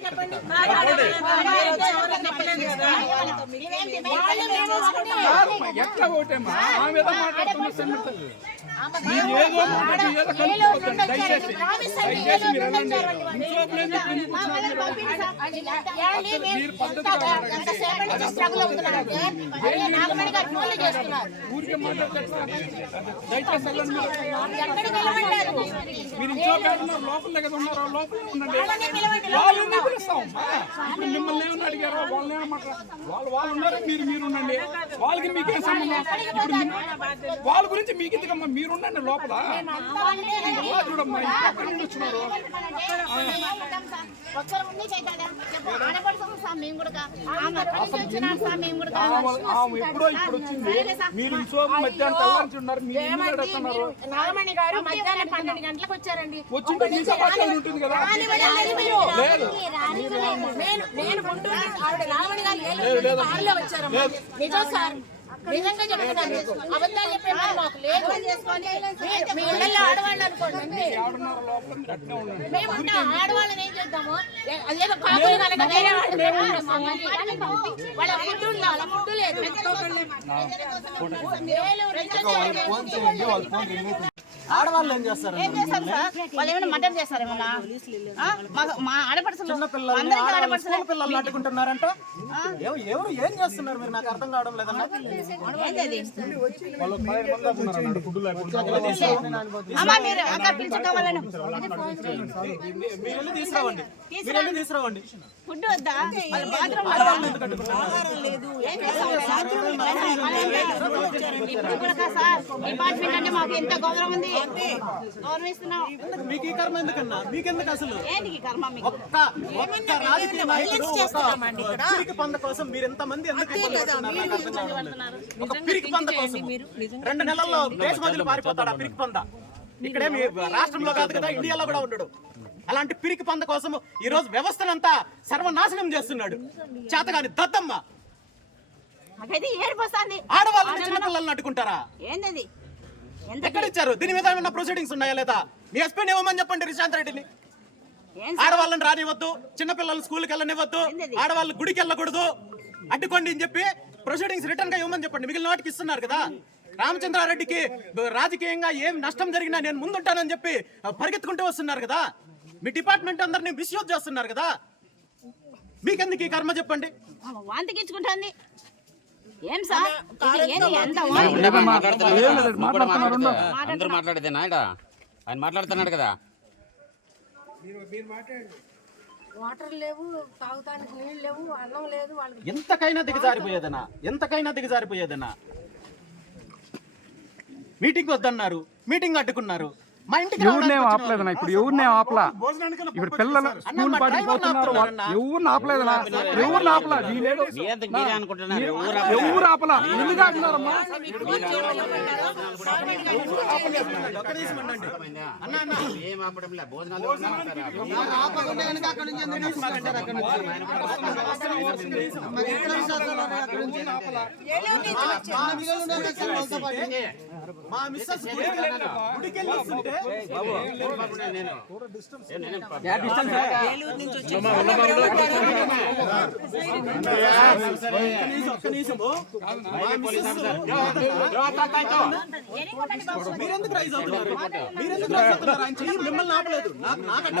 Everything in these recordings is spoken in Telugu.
కాదు, ఎట్లా మాట్లాడుతున్న మీరు ఏదో ఏదో దయచేసి దయచేసి మీరు అనండి. మీరు? పద్ధతిగా ఊరికే దయచేసి వెళ్ళండి మీరు. ఇంట్లో పెడుతున్నారు లోపల దగ్గర ఉన్నారు? లోపల ఉండండి. పిలుస్తాం ఇప్పుడు మిమ్మల్ని ఏమని అడిగారు? వాళ్ళని వాళ్ళు వాళ్ళు ఉన్నారు? మీరు మీరు ఉండండి. వాళ్ళకి మీకేం సంబంధం? ఇప్పుడు మీ- వాళ్ళ గురించి మీకు ఎందుకమ్మా? మీరు ఉండండి లోపల. అలా చూడమ్మా ఇంకా ఎక్కడి నుండి వచ్చినారు. ఒక్కరు ఉండి చేద్దాం చెప్పు ఆడపడుతుంది సార్ మేము కూడా ఆమె అక్కడి నుంచి వచ్చినాం సార్ మేము కూడా ఆమె- ఆమె ఎప్పుడో ఇప్పుడు వచ్చింది. మీరు మధ్యాహ్నం తెల్లారించి ఉన్నారు మీరు ఎందుకు అడుగుతున్నారు నాగమణి గారు మధ్యాహ్నం పన్నెండు గంటలకు వచ్చారండి. వచ్చింటే ఉంటుంది కదా? లేదు. నేను నేను గుంటూరు నుంచి ఆవిడ నాగమణి గారు ఏలూరు నుంచి కారులో వచ్చారమ్మా. నిజం సార్ నిజంగా చెప్తున్నాను అబద్ధాలు చెప్పే పని మాకు లేదు. మీ- మీ ఇళ్ళల్లో ఆడవాళ్ళు అనుకోండి అంతే. ఎవరున్నారు లోపల మీరు అట్నే ఉండండి. మేము ఉంటాం ఆడవాళ్ళని ఏం చేద్దాము? ఏ- అదేదో కాపులు కనుక వేరే వాళ్ళు పెట్టారు మమ్మల్ని. వాళ్ళ ఫుడ్ ఉందా? వాళ్ళ ఫుడ్ లేదు. ఏలూరు నుంచి ఆడవాళ్ళు ఏం చేస్తారు? ఏం చేస్తాం సార్? వాళ్ళు ఏమైనా మర్డర్ చేస్తారు ఏమన్నా? మా- ఆడపడుచులు అందరికీ ఆడపడుచులే స్కూల్ పిల్లల్ని అడ్డుకుంటున్నారంట ఎవ- ఎవరు ఏం చేస్తున్నారు మీరు? నాకు అర్థం కావడం లేదన్నా? మీరు అక్కడ పిలుచుకోవాలని మీరు వెళ్ళి తీసుకురావండి. తీసుకురావండి. ఫుడ్ వద్దా? ఇప్పుడు కూడా కాదు సార్ డిపార్ట్మెంట్ అంటే మాకు ఎంత గౌరవం ఉంది? మీకు ఈ కర్మ ఎందుకన్నా? మీకెందుకు అసలు? ఏంటి ఈ కర్మ మీకు? ఒక్క ఒక్క రాజకీయ నాయకుడు ఒక పిరికి పంద కోసం మీరు ఎంత మంది ఎందుకు. ఒక పిరికి పంద కోసం. రెండు నెలల్లో దేశం వదిలి పారిపోతాడు ఆ పిరికి పంద. ఇక్కడే మీ రాష్ట్రంలో కాదు కదా ఇండియాలో కూడా ఉండడు. అలాంటి పిరికి పంద కోసం ఈ రోజు వ్యవస్థనంతా సర్వనాశనం చేస్తున్నాడు. చేతగాని దద్దమ్మ. ఆడవాళ్ళని చిన్నపిల్లల్ని అడ్డుకుంటారా? ఏంటది ఎక్కడ ఇచ్చారు దీని మీద ఏమైనా ప్రొసీడింగ్స్ ఉన్నాయా లేదా? మీ ఎస్పీని ఇవ్వమని చెప్పండి రిశాంత్ రెడ్డిని? ఆడవాళ్ళని రానివ్వద్దు చిన్నపిల్లలు స్కూల్కి వెళ్ళనివ్వద్దు ఆడవాళ్ళు గుడికి వెళ్ళకూడదు అడ్డుకోండి అని చెప్పి ప్రొసీడింగ్స్ రిటర్న్గా ఇవ్వమని చెప్పండి. మిగిలిన వాటికి ఇస్తున్నారు కదా. రామచంద్రారెడ్డికి రాజకీయంగా ఏం నష్టం జరిగినా నేను ముందుంటానని చెప్పి పరిగెత్తుకుంటూ వస్తున్నారు కదా. మీ డిపార్ట్మెంట్ అందరినీ మిస్యూజ్ చేస్తున్నారు కదా. మీకెందుకు ఈ కర్మ చెప్పండి? ఏం సార్? అందరూ మాట్లాడేదేనా ఈడ? ఆయన మాట్లాడుతున్నాడు కదా. వాటర్ లేవు తాగుతానికి నీళ్ళు లేవు అన్నం లేదు వాళ్ళకి ఎంతకైనా దిగజారిపోయేదనా? ఎంతకైనా దిగజారిపోయేదనా? మీటింగ్ వద్దన్నారు. మీటింగ్ అడ్డుకున్నారు. మా ఇంటికి ఎవరినేం ఇప్పుడు ఎవరినేం ఆపలా భోజనానికైనా ఇప్పుడు పిల్లలు. స్కూల్ డ్రైవర్ని పోతున్నారు. ఎవరిని ఆపలేదనా ఎవరిని ఆపలా ఎవరు ఆపలా ఎందుకు ఆపినారమ్మా? మా మిస్సెస్ గుడికి మీరెందుకు రైజ్ అవుతున్నారు మీరెందుకు రైజ్ అవుతున్నారు ఆయన చెయ్యి మిమ్మల్ని ఆపలేదు నాకు నాకు అడ్డం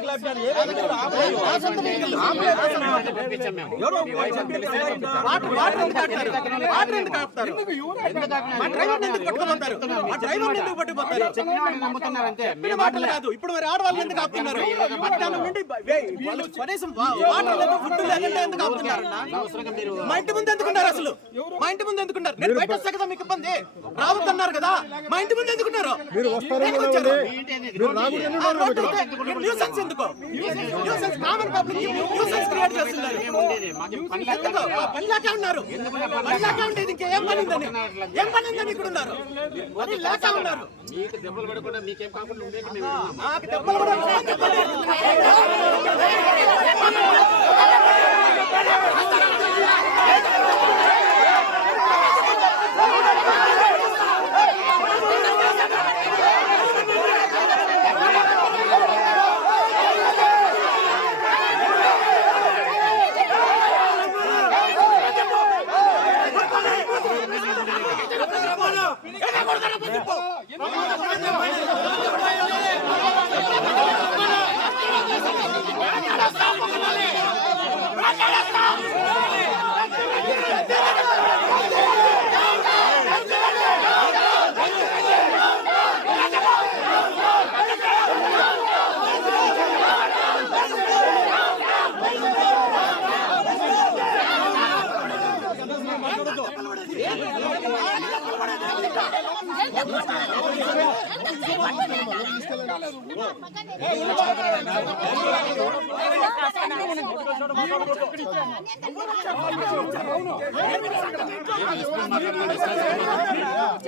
ఇప్పుడు మరి ఆడవాళ్ళు ఎందుకు ఆపుతున్నారు? మధ్యాహ్నం నుండి కనీసం వాటర్ లేదు ఫుడ్ లేదంటే ఎందుకు ఆపుతున్నారు? మా ఇంటి ముందు ఎందుకున్నారు అసలు? మా ఇంటి ముందు ఎందుకున్నారు నేను బయట వస్తా కదా మీకు ఇబ్బంది. రావద్దన్నారు కదా. మా ఇంటి ముందు ఎందుకున్నారు ఎందుకు వచ్చారు? న్యూసెన్స్ ఎందుకు nuisance common public nuisance create చేస్తున్నారు. ఎందుకు? ఉన్నారు. ఇంకా. ఏం ఏం ఇక్కడ ఉన్నారు? పని లేక ఉన్నారు. మీకు దెబ్బలు పడకుండా మీకేం కాకుండా ఉండేది దెబ్బలు కూడా ఉన్నాయి,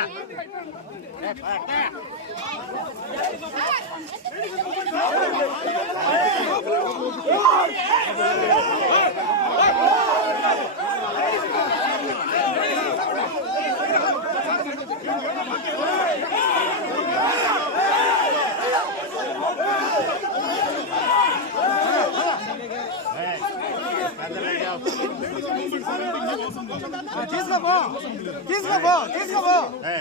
Yeah. తీసుకోపో తీసుకోపో తీసుకోపో Hey!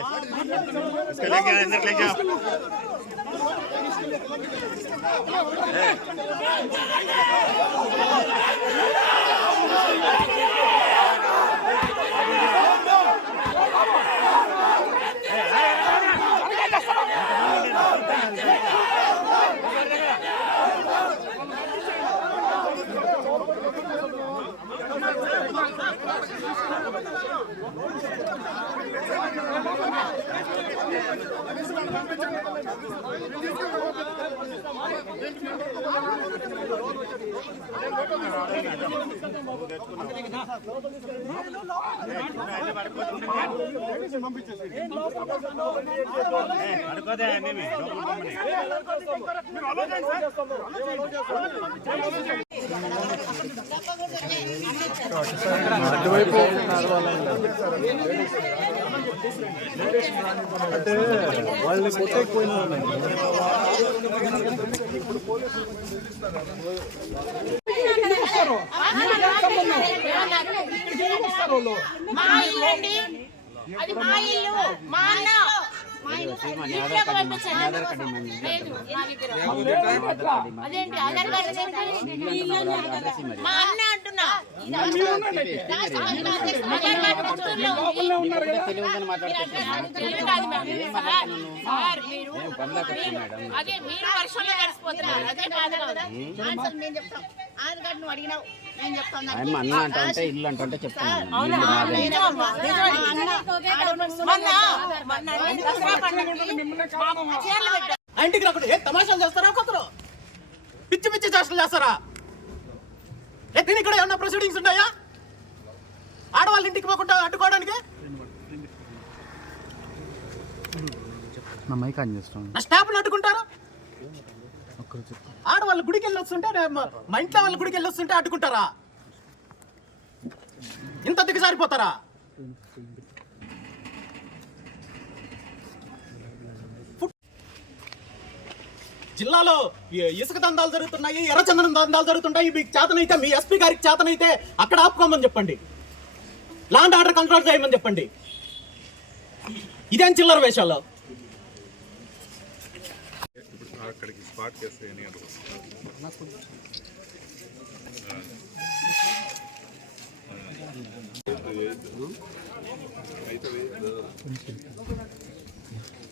అటువైపు అంటే వాళ్ళని కొట్టకపోయినా ఇప్పుడు పోలీసులు వస్తారు లోపల మా ఇల్లు అది మా ఇల్లు. మా అన్న మా అన్న అంటున్నా. అదే మీరు వర్షంలో తడిసిపోతున్నారు అదే బాధ కదా ఆన్సర్ మేము చెప్తాం. ఆధార్ కార్డు నువ్వు అడిగినావు. అన్న అంటుంటే ఇల్లు అంటుంటే చెప్తాను ఇంటికి రాకుండా ఏ తమాషాలు చేస్తారా ఒక్కొక్కరు పిచ్చి పిచ్చి చేష్టలు చేస్తారా దీని ఇక్కడ ఏమన్నా ప్రొసీడింగ్స్ ఉన్నాయా ఆడవాళ్ళ ఇంటికి పోకుండా అడ్డుకోవడానికి నా మైక్ ఆన్ చేస్తాం నా స్టాఫ్లు అడ్డుకుంటారు ఆడవాళ్ళ గుడికి వెళ్ళి వస్తుంటే మా ఇంట్లో వాళ్ళ గుడికి వెళ్ళి వస్తుంటే అడ్డుకుంటారా ఇంత దిగజారిపోతారా? జిల్లాలో ఇసుక దందాలు జరుగుతున్నాయి ఎర్రచందనం దందాలు జరుగుతుంటాయి. మీకు చేతనైతే మీ ఎస్పీ గారికి చేతనైతే అక్కడ ఆపుకోమని చెప్పండి. లాండ్ ఆర్డర్ కంట్రోల్ చేయమని చెప్పండి. ఇదేం చిల్లర వేషాల్లో అక్కడికి స్పాట్ చేస్తే ఎన్ని గంటలు అయితే